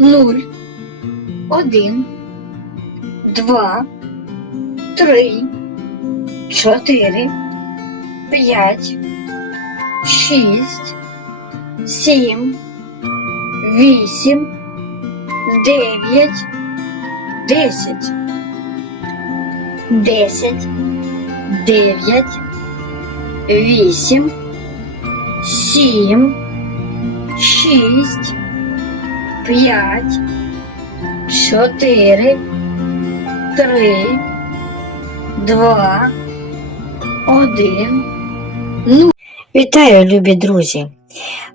нуль, один, два, три, чотири, п'ять, шість, сім, вісім, дев'ять, десять, десять, дев'ять, вісім, сім, шість, п'ять, чотири, три, два, один. Ну, Вітаю, любі друзі!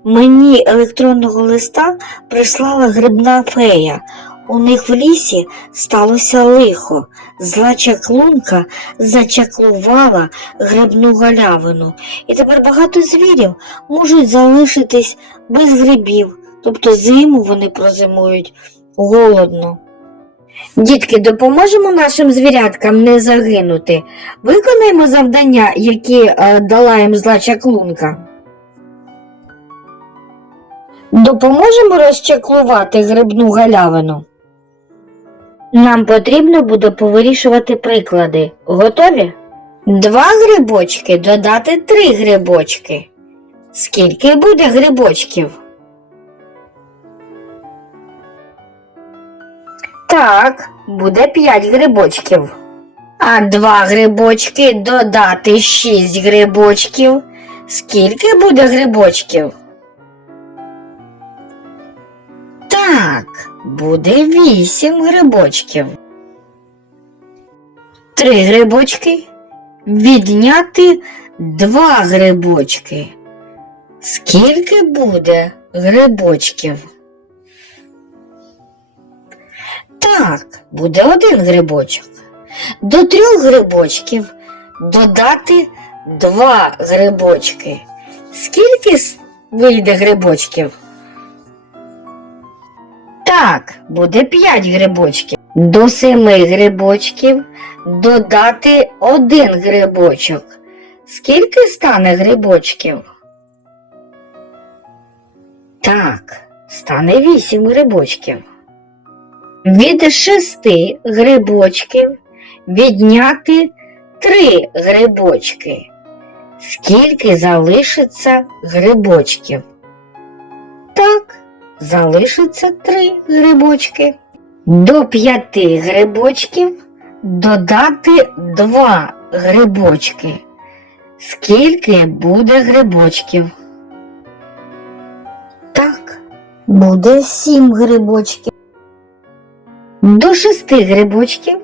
Мені електронного листа прислала грибна фея. У них в лісі сталося лихо. Зла чаклунка зачаклувала грибну галявину. І тепер багато звірів можуть залишитись без грибів, тобто зиму вони прозимують голодно. Дітки, допоможемо нашим звіряткам не загинути. Виконаємо завдання, які е, дала їм зла чаклунка. Допоможемо розчаклувати грибну галявину. Нам потрібно буде повирішувати приклади. Готові? Два грибочки додати три грибочки. Скільки буде грибочків? Так, буде п'ять грибочків. А два грибочки додати шість грибочків. Скільки буде грибочків? Так, буде вісім грибочків. Три грибочки. Відняти два грибочки. Скільки буде грибочків? Так, буде один грибочок. До трьох грибочків додати два грибочки. Скільки вийде грибочків? Так, буде п'ять грибочків. До семи грибочків додати один грибочок. Скільки стане грибочків? Так, стане вісім грибочків. Від шести грибочків відняти три грибочки. Скільки залишиться грибочків? Так, залишиться три грибочки. До п'яти грибочків додати два грибочки. Скільки буде грибочків? Так, буде сім грибочків. До шести грибочків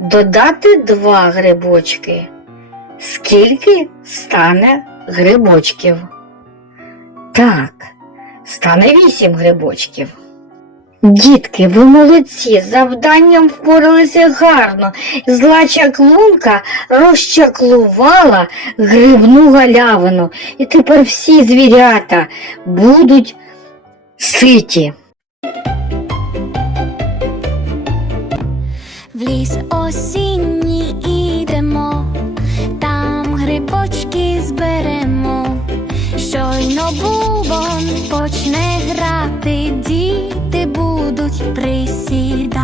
додати два грибочки. Скільки стане грибочків? Так, стане вісім грибочків. Дітки, ви молодці, завданням впоралися гарно. Зла чаклунка розчаклувала грибну галявину, і тепер всі звірята будуть ситі. Ліс осінній ідемо, там грибочки зберемо. Щойно бубон почне грати, діти будуть присідати.